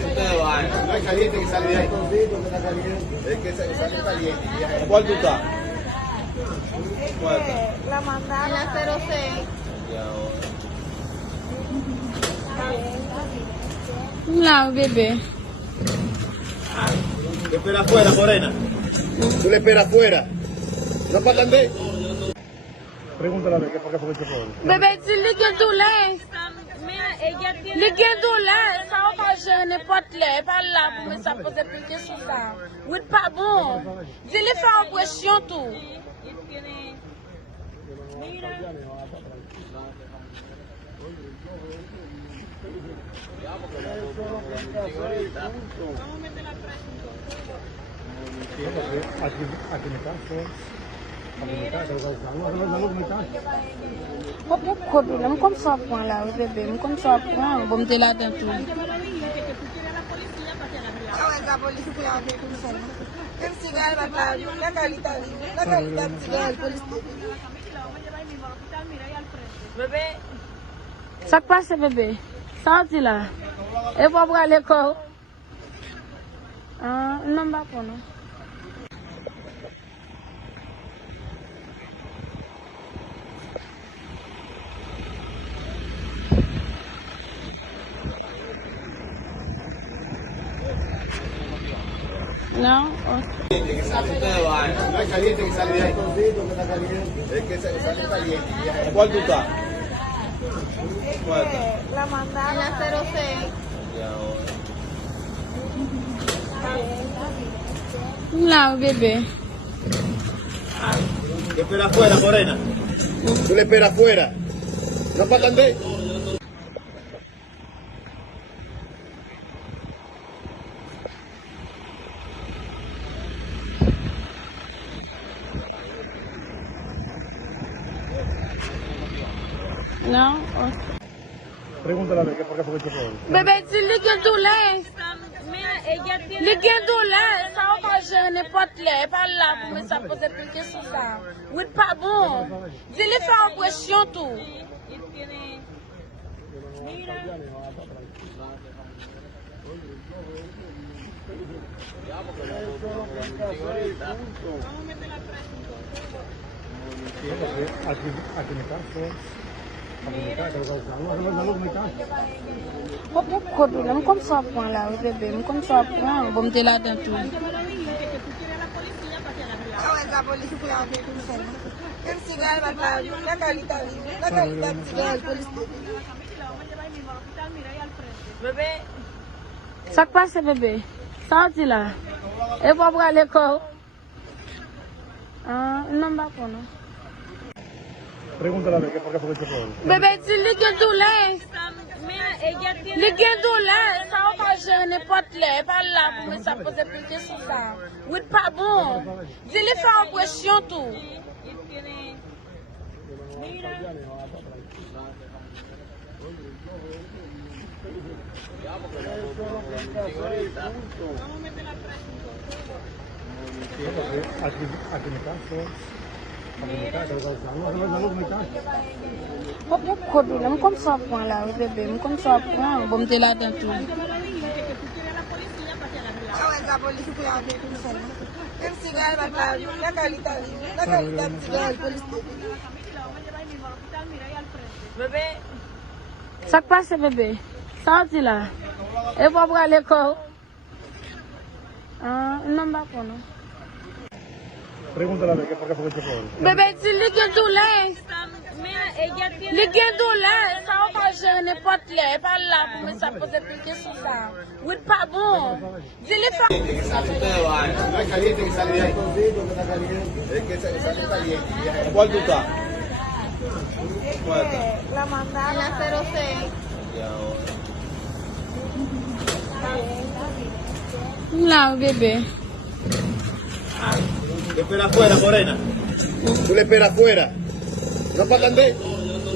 No es caliente que sale de ahí. Es que sale caliente. ¿Cuál tú estás? ¿Cuál estás? La mandaron. La 06. No, bebé. Te espera afuera, morena. Tú le esperas afuera. ¿No para andar? Pregúntale a ver, ¿por qué fue que te fue? Bebé, si ligue do lè. Mira, ella tiene. Ligue do lè. Ça va pas gérer n'importe lè. Pas là pour me ça poser plus de questions ça. Oui, pas bon. Dis-le faire en pression tout. Y tiene. Mira. Vamos a meter la presión. Aquí me canso. Problème comme ça point là, bébé. Comme ça point. Bon, t'es là dans tout. La policía el cigarro la calidad del policía. Bebé. Ça passe, bébé. Sorti là. Et pour aller à l'école. Non, pas pour nous. No, okay. No es caliente que sale de ahí. Es que sale caliente. ¿Cuál tú estás? ¿Cuál estás? La mandaron. La 06. No, bebé. Te espera afuera, morena. Tú le esperas afuera. ¿No para andar? No, okay. Pregúntale a ver, ¿por qué fue que te fue? Bébé, si ligue do lè. Mira, ella tiene. Ligue do lè. Ça va pas gérer n'importe lè. Pas là pour me ça poser plus de questions ça. Oui, pas bon. Dis-le faire en pression tout. Y tiene. Mira. Vamos a meter la presión. Aquí me canso. Problème comme ça point là, bébé. Comme ça point. Bon, t'es là dans tout. La policía el cigarro la calidad del policía. Bebé. Ça passe, bébé. Sorti là. Et pour aller à l'école. Non, pas pour nous. Pregúntale a ver, ¿por qué fue que te fue? Bébé, si ligue do lè. Mira, ella tiene. Ligue do lè. Ça va pas gérer n'importe lè. Pas là pour me ça poser plus de questions ça. Oui, pas bon. Dis-le faire en pression tout. Y tiene. Mira. Vamos a meter la presión. Aquí me canso. Problème comme ça point là, bébé. Comme ça point. Bon, t'es là dans tout. La policía el cigarro la calidad del policía. Bebé. Ça passe, bébé. Sorti là. Et pour aller à l'école. Non, pas pour nous. Pregúntale a ver, ¿por qué fue que te fue? Bébé, si ligue do lè. Mira, ella tiene. Ligue do lè. Ça va pas gérer n'importe lè. Pas là pour me ça poser plus de questions ça. Oui, pas bon. Dis-le faire. No es caliente que sale de ahí. Es que sale caliente. ¿Cuál tú estás? ¿Cuál estás? La mandaron. La 06. No, bebé. Te espera afuera, morena. Tú le esperas afuera. ¿No para andar?